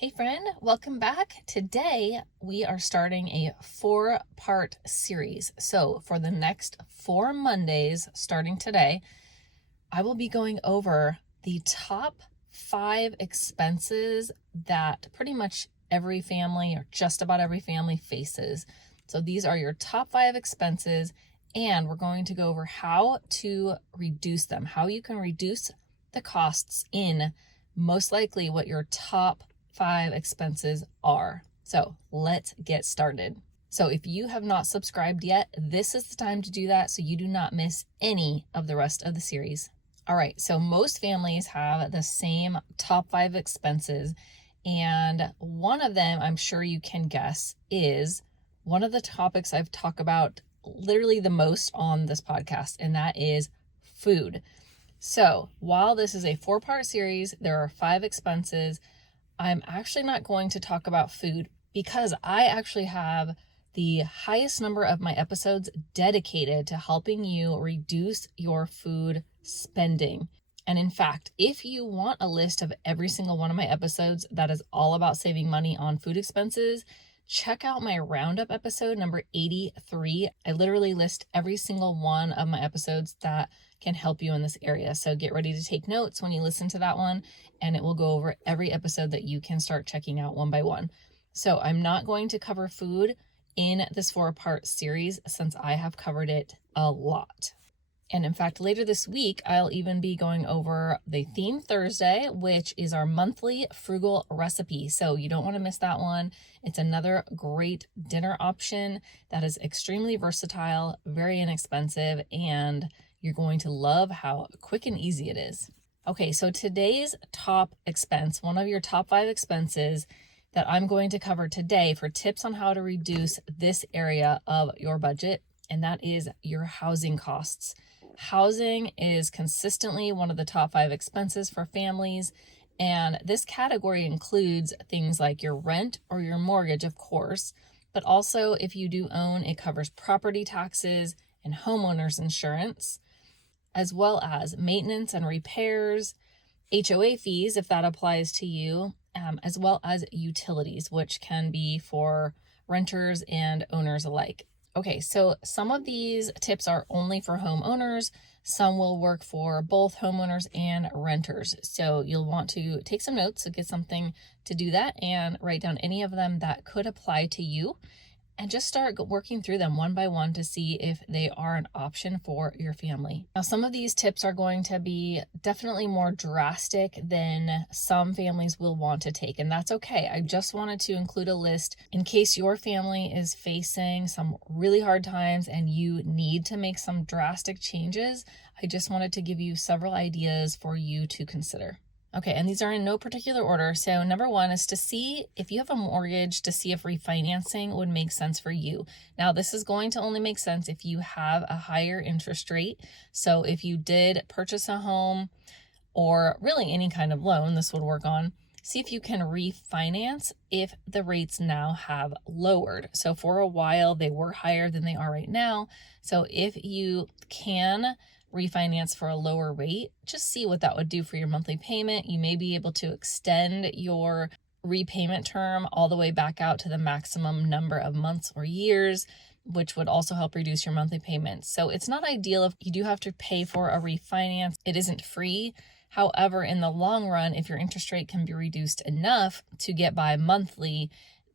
Hey friend, welcome back. Today we are starting a 4-part series. So for the next 4 Mondays, starting today, I will be going over the top 5 expenses that pretty much every family or just about every family faces. So these are your top 5 expenses, and we're going to go over how to reduce them, how you can reduce the costs in most likely what your top 5 expenses are. So let's get started. So if you have not subscribed yet, this is the time to do that so you do not miss any of the rest of the series. All right, so most families have the same top 5 expenses, and one of them, I'm sure you can guess, is one of the topics I've talked about literally the most on this podcast, and that is food. So while this is a 4-part series, there are 5 expenses. I'm actually not going to talk about food because I actually have the highest number of my episodes dedicated to helping you reduce your food spending. And in fact, if you want a list of every single one of my episodes that is all about saving money on food expenses, check out my roundup episode number 83. I literally list every single one of my episodes that can help you in this area. So get ready to take notes when you listen to that one, and it will go over every episode that you can start checking out one by one. So I'm not going to cover food in this 4-part series since I have covered it a lot. And in fact, later this week, I'll even be going over the Theme Thursday, which is our monthly frugal recipe. So you don't want to miss that one. It's another great dinner option that is extremely versatile, very inexpensive, and you're going to love how quick and easy it is. Okay, so today's top expense, one of your top 5 expenses that I'm going to cover today for tips on how to reduce this area of your budget, and that is your housing costs. Housing is consistently one of the top 5 expenses for families, and this category includes things like your rent or your mortgage, of course, but also if you do own, it covers property taxes and homeowners insurance, as well as maintenance and repairs, HOA fees, if that applies to you, as well as utilities, which can be for renters and owners alike. Okay, so some of these tips are only for homeowners. Some will work for both homeowners and renters. So you'll want to take some notes, so get something to do that and write down any of them that could apply to you, and just start working through them one by one to see if they are an option for your family. Now, some of these tips are going to be definitely more drastic than some families will want to take, and that's okay. I just wanted to include a list in case your family is facing some really hard times and you need to make some drastic changes. I just wanted to give you several ideas for you to consider. Okay, and these are in no particular order. So number 1 is to see if you have a mortgage, to see if refinancing would make sense for you. Now, this is going to only make sense if you have a higher interest rate. So if you did purchase a home or really any kind of loan, this would work on. See if you can refinance if the rates now have lowered. So for a while, they were higher than they are right now. So if you can refinance for a lower rate, just see what that would do for your monthly payment. You may be able to extend your repayment term all the way back out to the maximum number of months or years, which would also help reduce your monthly payments. So it's not ideal if you do have to pay for a refinance. It isn't free. However, in the long run, if your interest rate can be reduced enough to get by monthly,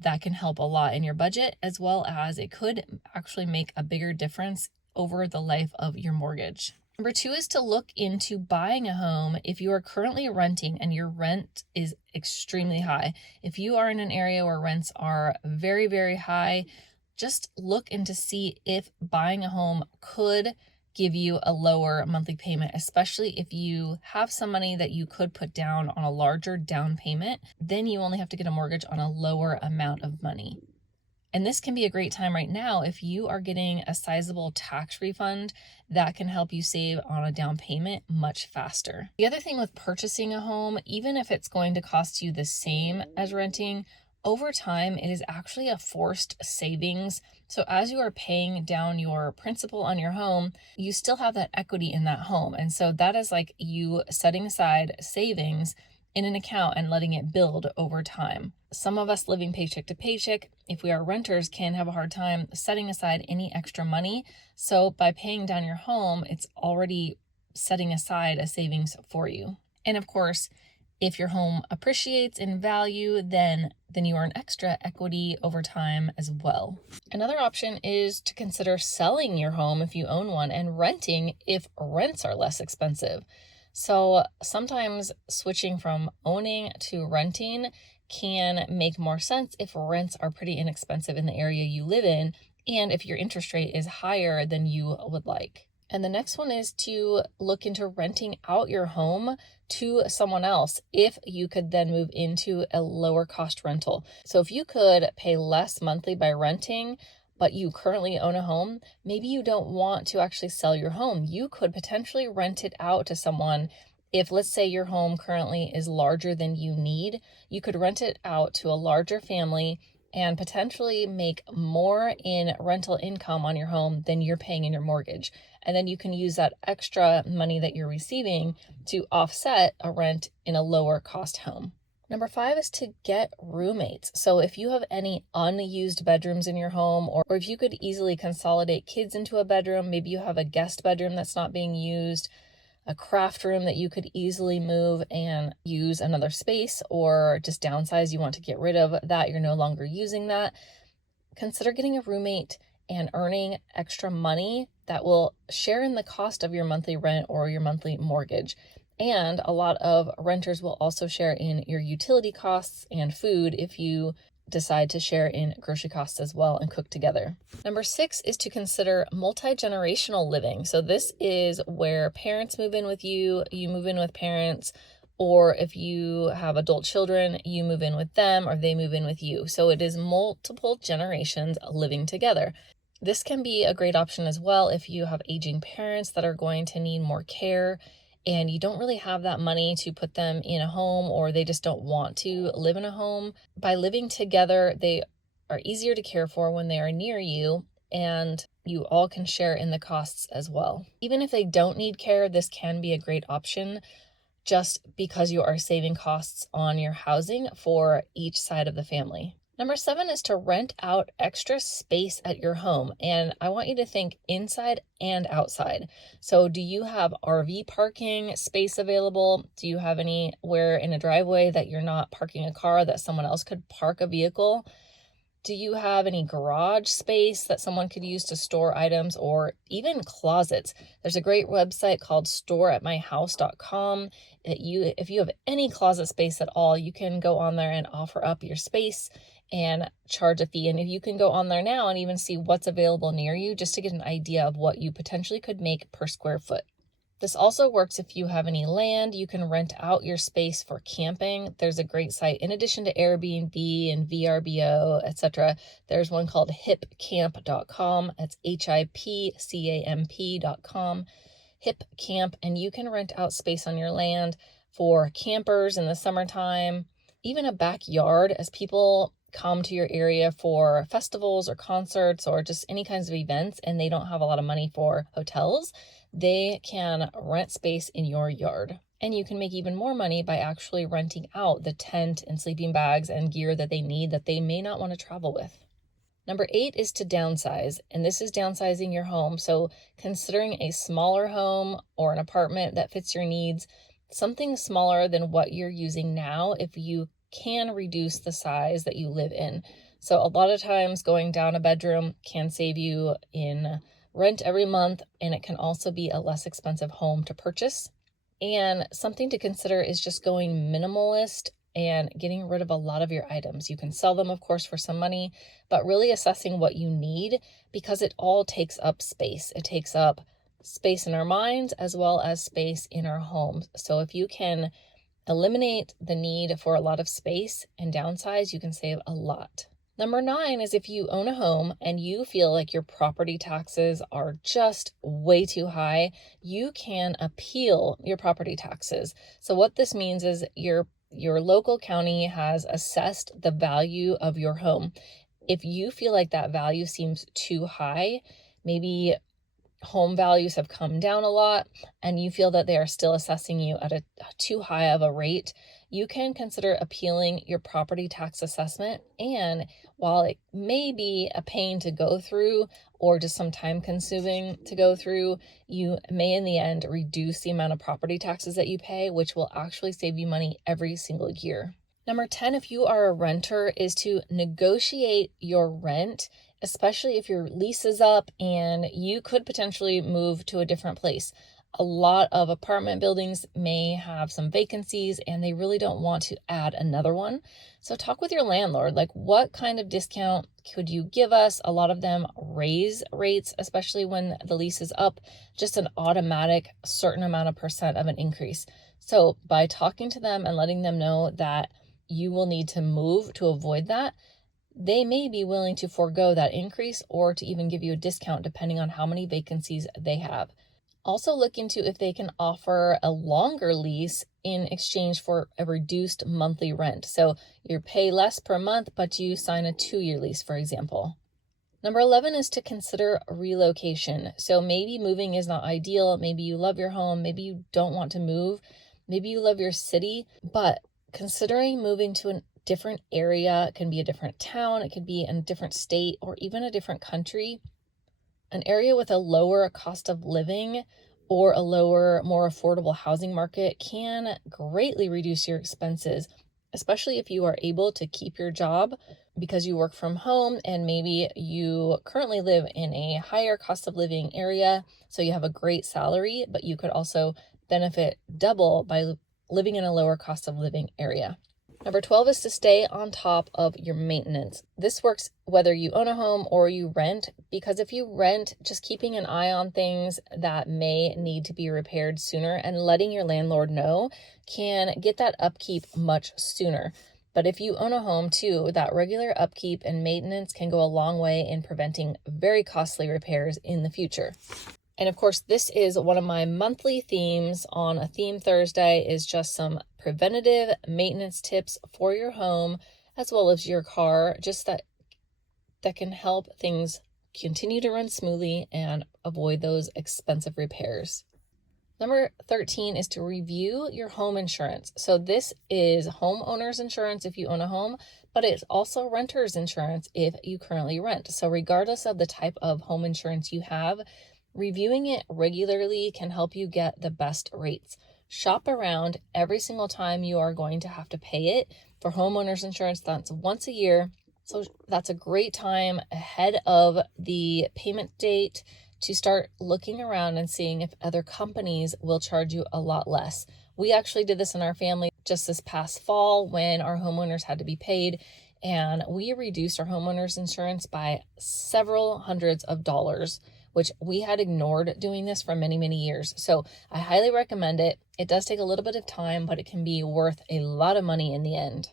that can help a lot in your budget, as well as it could actually make a bigger difference over the life of your mortgage. Number 2 is to look into buying a home if you are currently renting and your rent is extremely high. If you are in an area where rents are very, very high, just look into see if buying a home could give you a lower monthly payment, especially if you have some money that you could put down on a larger down payment. Then you only have to get a mortgage on a lower amount of money. And this can be a great time right now if you are getting a sizable tax refund that can help you save on a down payment much faster. The other thing with purchasing a home, even if it's going to cost you the same as renting, over time, it is actually a forced savings. So as you are paying down your principal on your home, you still have that equity in that home. And so that is like you setting aside savings in an account and letting it build over time. Some of us living paycheck to paycheck, if we are renters, can have a hard time setting aside any extra money. So by paying down your home, it's already setting aside a savings for you. And of course, if your home appreciates in value, then you earn extra equity over time as well. Another option is to consider selling your home if you own one and renting if rents are less expensive. So sometimes switching from owning to renting can make more sense if rents are pretty inexpensive in the area you live in and if your interest rate is higher than you would like. And the next one is to look into renting out your home to someone else if you could then move into a lower cost rental. So if you could pay less monthly by renting, but you currently own a home, maybe you don't want to actually sell your home. You could potentially rent it out to someone. If, let's say, your home currently is larger than you need, you could rent it out to a larger family and potentially make more in rental income on your home than you're paying in your mortgage. And then you can use that extra money that you're receiving to offset a rent in a lower cost home. Number 5 is to get roommates. So if you have any unused bedrooms in your home, or if you could easily consolidate kids into a bedroom, maybe you have a guest bedroom that's not being used, a craft room that you could easily move and use another space, or just downsize, you want to get rid of that, you're no longer using that, consider getting a roommate and earning extra money that will share in the cost of your monthly rent or your monthly mortgage. And a lot of renters will also share in your utility costs and food if you decide to share in grocery costs as well and cook together. Number 6 is to consider multi-generational living. So this is where parents move in with you, you move in with parents, or if you have adult children, you move in with them or they move in with you. So it is multiple generations living together. This can be a great option as well if you have aging parents that are going to need more care and you don't really have that money to put them in a home, or they just don't want to live in a home. By living together, they are easier to care for when they are near you, and you all can share in the costs as well. Even if they don't need care, this can be a great option just because you are saving costs on your housing for each side of the family. Number 7 is to rent out extra space at your home. And I want you to think inside and outside. So do you have RV parking space available? Do you have anywhere in a driveway that you're not parking a car that someone else could park a vehicle? Do you have any garage space that someone could use to store items, or even closets? There's a great website called storeatmyhouse.com. If you have any closet space at all, you can go on there and offer up your space and charge a fee. And if you can go on there now and even see what's available near you, just to get an idea of what you potentially could make per square foot. This also works if you have any land. You can rent out your space for camping. There's a great site. In addition to Airbnb and VRBO, etc., there's one called hipcamp.com. That's HIPCAMP.com. Hipcamp, and you can rent out space on your land for campers in the summertime, even a backyard, as people come to your area for festivals or concerts or just any kinds of events and they don't have a lot of money for hotels. They can rent space in your yard. And you can make even more money by actually renting out the tent and sleeping bags and gear that they need that they may not want to travel with. Number 8 is to downsize, and this is downsizing your home. So considering a smaller home or an apartment that fits your needs, something smaller than what you're using now if you can reduce the size that you live in. So a lot of times going down a bedroom can save you in rent every month, and it can also be a less expensive home to purchase. And something to consider is just going minimalist and getting rid of a lot of your items. You can sell them, of course, for some money, but really assessing what you need, because it all takes up space. It takes up space in our minds as well as space in our homes. So if you can eliminate the need for a lot of space and downsize, you can save a lot. Number 9 is if you own a home and you feel like your property taxes are just way too high, you can appeal your property taxes. So what this means is your local county has assessed the value of your home. If you feel like that value seems too high, maybe home values have come down a lot and you feel that they are still assessing you at a too high of a rate, you can consider appealing your property tax assessment. And while it may be a pain to go through or just some time consuming to go through, you may in the end reduce the amount of property taxes that you pay, which will actually save you money every single year. Number 10, if you are a renter, is to negotiate your rent, especially if your lease is up and you could potentially move to a different place. A lot of apartment buildings may have some vacancies and they really don't want to add another one. So talk with your landlord, like what kind of discount could you give us? A lot of them raise rates, especially when the lease is up, just an automatic certain amount of percent of an increase. So by talking to them and letting them know that you will need to move to avoid that, they may be willing to forego that increase or to even give you a discount depending on how many vacancies they have. Also look into if they can offer a longer lease in exchange for a reduced monthly rent. So you pay less per month, but you sign a 2-year lease, for example. Number 11 is to consider relocation. So maybe moving is not ideal. Maybe you love your home. Maybe you don't want to move. Maybe you love your city, but considering moving to a different area, it can be a different town, it could be in a different state, or even a different country. An area with a lower cost of living or a lower, more affordable housing market can greatly reduce your expenses, especially if you are able to keep your job because you work from home and maybe you currently live in a higher cost of living area, so you have a great salary, but you could also benefit double by living in a lower cost of living area. Number 12 is to stay on top of your maintenance. This works whether you own a home or you rent, because if you rent, just keeping an eye on things that may need to be repaired sooner and letting your landlord know can get that upkeep much sooner. But if you own a home too, that regular upkeep and maintenance can go a long way in preventing very costly repairs in the future. And of course, this is one of my monthly themes on a Theme Thursday, is just some preventative maintenance tips for your home as well as your car, just that can help things continue to run smoothly and avoid those expensive repairs. Number 13 is to review your home insurance. So this is homeowner's insurance if you own a home, but it's also renter's insurance if you currently rent. So regardless of the type of home insurance you have, reviewing it regularly can help you get the best rates. Shop around every single time you are going to have to pay it. For homeowners insurance, that's once a year. So that's a great time ahead of the payment date to start looking around and seeing if other companies will charge you a lot less. We actually did this in our family just this past fall when our homeowners had to be paid, and we reduced our homeowners insurance by several hundreds of dollars, which we had ignored doing this for many, many years. So I highly recommend it. It does take a little bit of time, but it can be worth a lot of money in the end.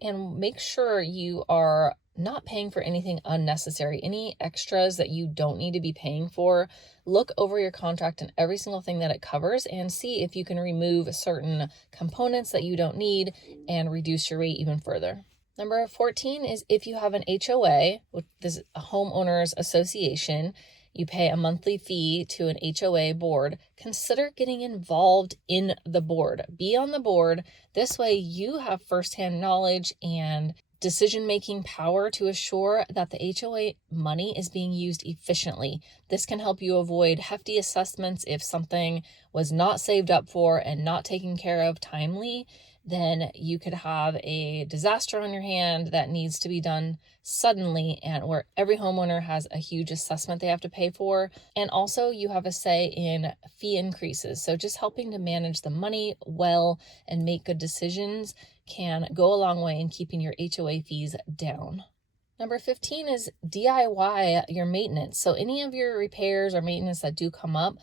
And make sure you are not paying for anything unnecessary, any extras that you don't need to be paying for. Look over your contract and every single thing that it covers and see if you can remove certain components that you don't need and reduce your rate even further. Number 14 is if you have an HOA, which is a homeowners association, you pay a monthly fee to an HOA board, consider getting involved in the board. Be on the board. This way you have firsthand knowledge and decision-making power to assure that the HOA money is being used efficiently. This can help you avoid hefty assessments if something was not saved up for and not taken care of timely. Then you could have a disaster on your hand that needs to be done suddenly, and where every homeowner has a huge assessment they have to pay for. And also you have a say in fee increases. So just helping to manage the money well and make good decisions can go a long way in keeping your HOA fees down. Number 15 is DIY your maintenance. So any of your repairs or maintenance that do come up,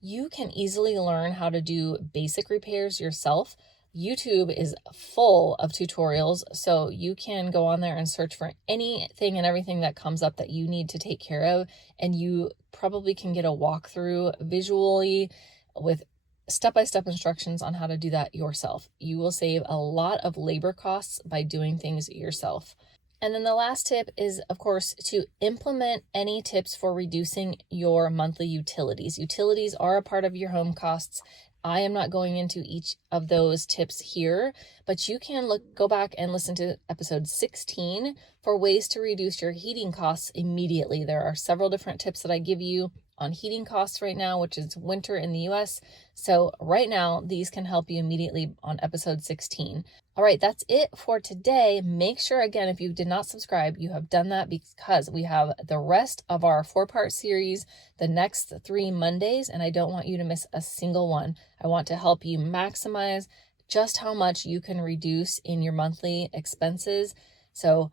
you can easily learn how to do basic repairs yourself. YouTube is full of tutorials, so you can go on there and search for anything and everything that comes up that you need to take care of, and you probably can get a walkthrough visually with step-by-step instructions on how to do that yourself. You will save a lot of labor costs by doing things yourself. And then the last tip is, of course, to implement any tips for reducing your monthly utilities. Utilities are a part of your home costs. I am not going into each of those tips here, but you can go back and listen to episode 16 for ways to reduce your heating costs immediately. There are several different tips that I give you on heating costs right now, which is winter in the US. So right now, these can help you immediately on episode 16. All right, that's it for today. Make sure, again, if you did not subscribe, you have done that, because we have the rest of our 4-part series the next 3 Mondays, and I don't want you to miss a single one. I want to help you maximize just how much you can reduce in your monthly expenses. So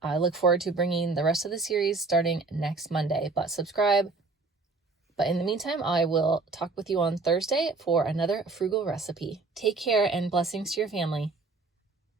I look forward to bringing the rest of the series starting next Monday, but subscribe. But in the meantime, I will talk with you on Thursday for another frugal recipe. Take care and blessings to your family.